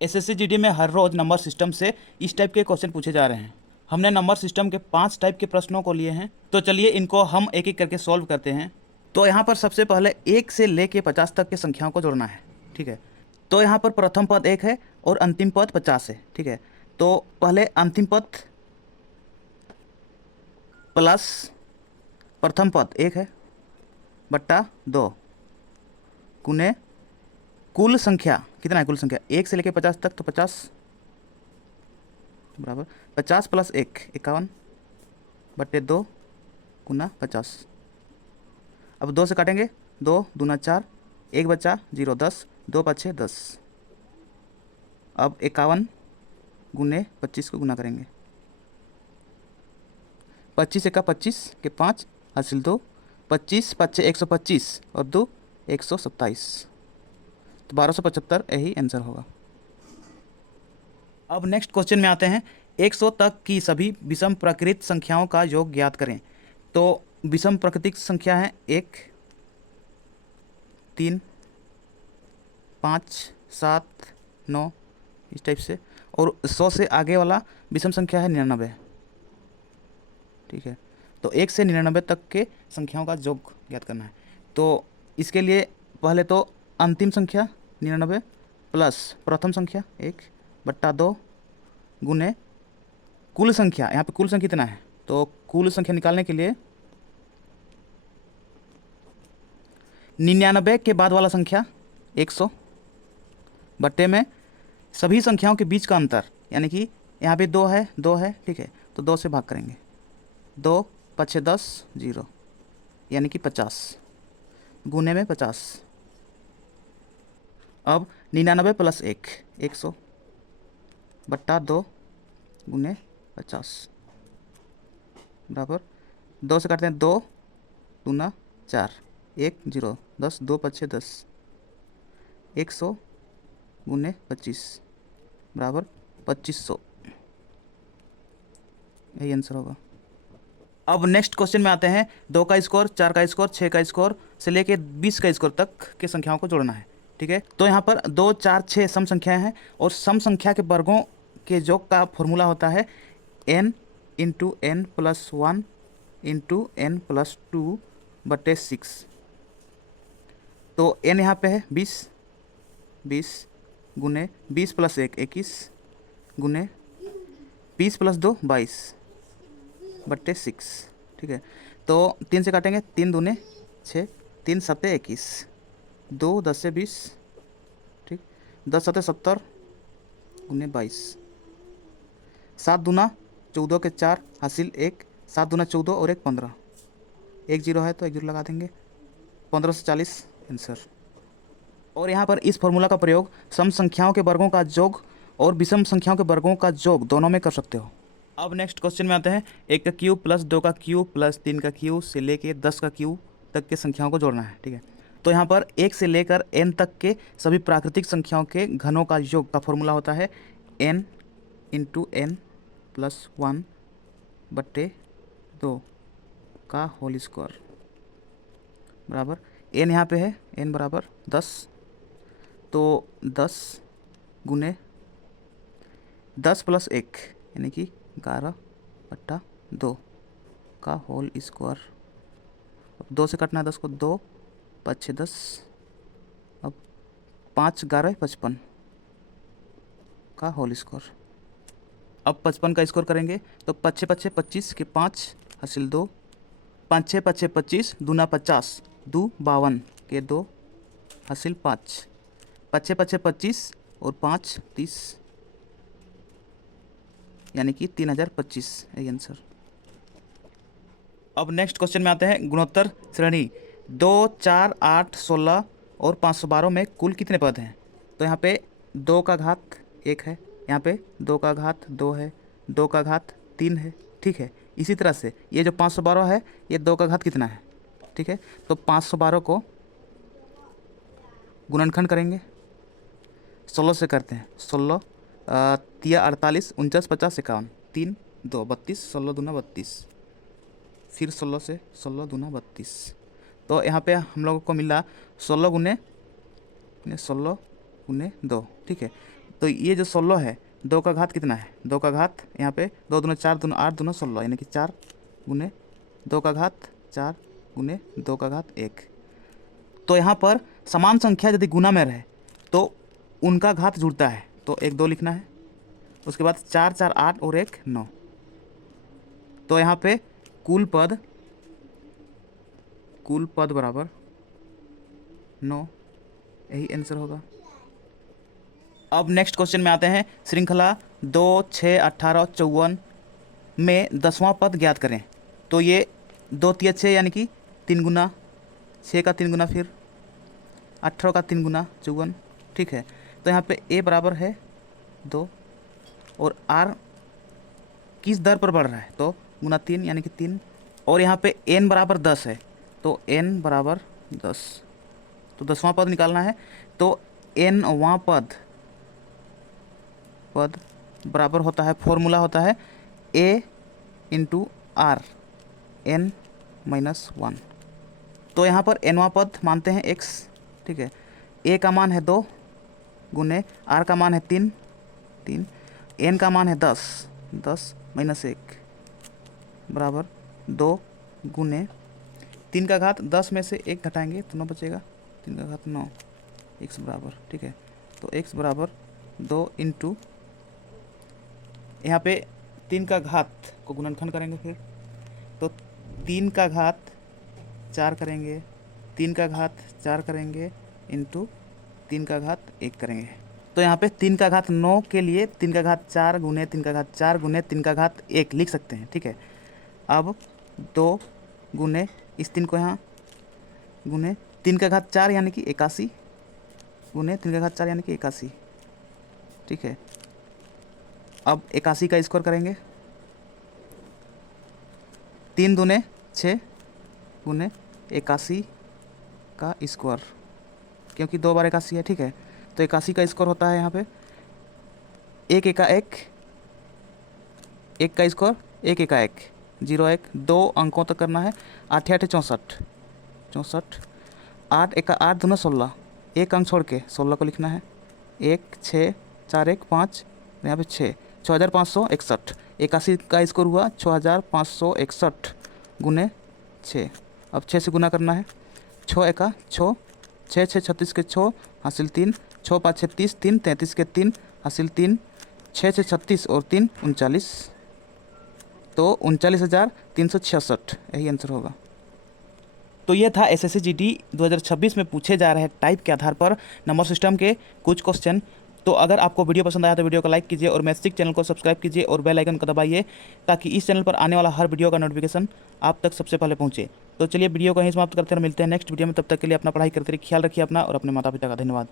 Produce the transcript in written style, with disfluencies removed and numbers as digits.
SSC GD में हर रोज़ number system से इस टाइप के क्वेश्चन पूछे जा रहे हैं। हमने नंबर सिस्टम के 5 टाइप के प्रश्नों को लिए हैं, तो चलिए इनको हम एक एक करके सॉल्व करते हैं। तो यहाँ पर सबसे पहले 1 से लेके 50 तक के संख्याओं को जोड़ना है, ठीक है। तो यहाँ पर प्रथम पद 1 है और अंतिम पद 50 है, ठीक है। तो पहले अंतिम पद प्लस प्रथम पद 1 है बट्टा 2 गुने कुल संख्या कितना है, कुल संख्या 1 से लेके 50 तक, तो 50 बराबर 50 प्लस 1 51 बट्टे 2 गुना 50। अब 2 से काटेंगे, 2 दूना 4, 1 बचा 0 10, 2 पाँच 10। अब 51 गुने 25 को गुना करेंगे, 25 एका 25 के 5 हासिल 2, 25 पाँच 125 और 2 127, तो 1275 यही आंसर होगा। अब नेक्स्ट क्वेश्चन में आते हैं। 100 तक की सभी विषम प्राकृत संख्याओं का योग ज्ञात करें। तो विषम प्राकृतिक संख्या है 1 3 5 7 9 इस टाइप से, और 100 से आगे वाला विषम संख्या है 99, ठीक है। तो 1 से 99 तक के संख्याओं का योग ज्ञात करना है। तो इसके लिए पहले तो अंतिम संख्या 99 प्लस प्रथम संख्या 1 बट्टा 2 गुने कुल संख्या, यहाँ पे कुल संख्या कितना है, तो कुल संख्या निकालने के लिए 99 के बाद वाला संख्या 100 बट्टे में सभी संख्याओं के बीच का अंतर, यानी कि यहाँ पे 2 है, ठीक है। तो 2 से भाग करेंगे, 2 पाँच 10 0, यानी कि 50 गुने में 50। अब 99 प्लस 1 100 बट्टा 2 गुने 50 बराबर 2 से काटते हैं, 2 दूना 4, 1 0 10, 2 पाँच 10, 100 गुने 25 बराबर 2500, यही आंसर होगा। अब नेक्स्ट क्वेश्चन में आते हैं। 2 का स्कोर, 4 का स्कोर, 6 का स्कोर से लेके 20 का स्कोर तक के संख्याओं को जोड़ना है, ठीक है। तो यहाँ पर 2 4 6 सम संख्याएं हैं, और सम संख्या के वर्गों के योग का फॉर्मूला होता है n into N plus 1 into N plus 2 बटे 6। तो n यहाँ पे है 20 गुने 20 प्लस 1 21 गुने 20 प्लस 2 22 बट्टे 6, ठीक है। तो 3 से काटेंगे, 3 दूने 6, 3 सत्ते 21, 2 10 से 20, ठीक, 10 सत्ते 70 गुने 22, 7 दूना 14 के 4 हासिल 1, 7 दूना 14 और 1 15, 1 0 है तो 1 0 लगा देंगे, 1540 आंसर। और यहाँ पर इस फॉर्मूला का प्रयोग सम संख्याओं के वर्गों का योग और विषम संख्याओं के वर्गों का योग दोनों में कर सकते हो। अब नेक्स्ट क्वेश्चन में आते हैं। 1 का क्यूब प्लस 2 का क्यूब प्लस 3 का क्यूब से लेके 10 का क्यूब तक के संख्याओं को जोड़ना है, ठीक है। तो यहाँ पर 1 से लेकर n तक के सभी प्राकृतिक संख्याओं के घनों का योग का फॉर्मूला होता है n इंटू एन प्लस 1 बट्टे 2 का होल स्क्वायर बराबर n यहाँ पे है, n बराबर 10, तो 10 गुने 10 प्लस 1 यानी कि 11 बट्टा 2 का होल स्क्वायर। अब 2 से काटना है 10 को, 2 5 10, अब 5 11 55 का होल स्क्वायर। अब 55 का स्कोर करेंगे तो 5 5 25 के 5 हासिल 2, 5 6 5 25 दूना 50, 2 52 के 2 हासिल 5, 5 5 25 और 5 30, यानी कि 3025 है आंसर। अब नेक्स्ट क्वेश्चन में आते हैं। गुणोत्तर श्रेणी 2 4 8 16 और 512 में कुल कितने पद हैं। तो यहाँ पे 2 का घात 1 है, यहाँ पे 2 का घात 2 है, 2 का घात 3 है, ठीक है। इसी तरह से ये जो 512 है, ये 2 का घात कितना है, ठीक है। तो 512 को गुणनखंड करेंगे, 16 से करते हैं, 16 तिया 48 49 50 51, 3 2 32, 16 दूना 32, फिर 16 से 16 दूना 32। तो यहाँ पे हम लोगों को मिला 16 गुने 2, ठीक है। तो ये जो 16 है, 2 का घात कितना है, 2 का घात यहाँ पे 2 दूना 4 दूना 8 दूना 16, यानी कि 4 गुने 2 का घात 4 गुने 2 का घात 1। तो यहाँ पर समान संख्या यदि गुना में रहे तो उनका घात जुड़ता है, तो 1 2 लिखना है। उसके बाद 4 4 8 और 1 9। तो यहाँ पे कुल पद बराबर 9, यही आंसर होगा। अब नेक्स्ट क्वेश्चन में आते हैं। श्रृंखला 2 6 18 54 में 10वां पद ज्ञात करें। तो ये 2 तिया 6 यानी कि 3 गुना 6 का 3 गुना, फिर 18 का 3 गुना 54, ठीक है। तो यहाँ पे a बराबर है 2 और r किस दर पर बढ़ रहा है, तो गुना 3 यानी कि 3, और यहाँ पे n बराबर 10 है, तो n बराबर 10। तो 10वां पद निकालना है, तो nवां पद बराबर होता है, फॉर्मूला होता है a into R n minus 1। तो यहाँ पर nवां पद मानते हैं x, ठीक है। a का मान है 2 गुने r का मान है 3 n का मान है 10 माइनस 1 बराबर 2 गुने 3 का घात 10 में से 1 घटाएंगे तो 9 बचेगा, 3 का घात 9 x बराबर, ठीक है। तो x बराबर 2 इंटू यहाँ पे 3 का घात को गुणनखंड करेंगे, फिर तो 3 का घात 4 करेंगे, 3 का घात 4 करेंगे इंटू 3 का घात 1 करेंगे। तो यहाँ पे 3 का घात 9 के लिए 3 का घात 4 गुने 3 का घात 4 गुने 3 का घात 1 लिख सकते हैं, ठीक है। अब 2 गुने इस 3 को यहाँ गुने 3 का घात 4 यानी कि 81 गुने 3 का घात 4 यानी कि 81, ठीक है। अब 81 का स्क्वायर करेंगे, 3 दूने 6 गुने 81 का स्क्वायर, क्योंकि 2 बार 81 है, ठीक है। तो 81 का स्क्वायर होता है यहाँ पे 1 एका 1, 1 का स्क्वायर 1 एका 1 0 1, 2 अंकों तक करना है। 8 8 64, 8 एका 8 दूना 16, 1 अंक छोड़ के 16 को लिखना है। 1 6 4 1 5, यहाँ पे 6 6561, 81 का स्कोर हुआ 6561 गुने 6। अब 6 से गुना करना है, 6 एका 6, 6 6 36 के 6 हासिल 3, 6 5 6 30, 3 33 के 3 हासिल 3, 6 6 36 और 3 39, तो 39,366 यही आंसर होगा। तो ये था एसएससी जीडी 2026 में पूछे जा रहे टाइप के आधार पर नंबर सिस्टम के कुछ क्वेश्चन। तो अगर आपको वीडियो पसंद आया तो वीडियो को लाइक कीजिए और मैथ्सिक चैनल को सब्सक्राइब कीजिए और बेल आइकन को दबाइए, ताकि इस चैनल पर आने वाला हर वीडियो का नोटिफिकेशन आप तक सबसे पहले पहुंचे। तो चलिए वीडियो को यहीं समाप्त करते हैं, मिलते हैं नेक्स्ट वीडियो में। तब तक के लिए अपना पढ़ाई करते रहिए, ख्याल रखिए अपना और अपने माता पिता का। धन्यवाद।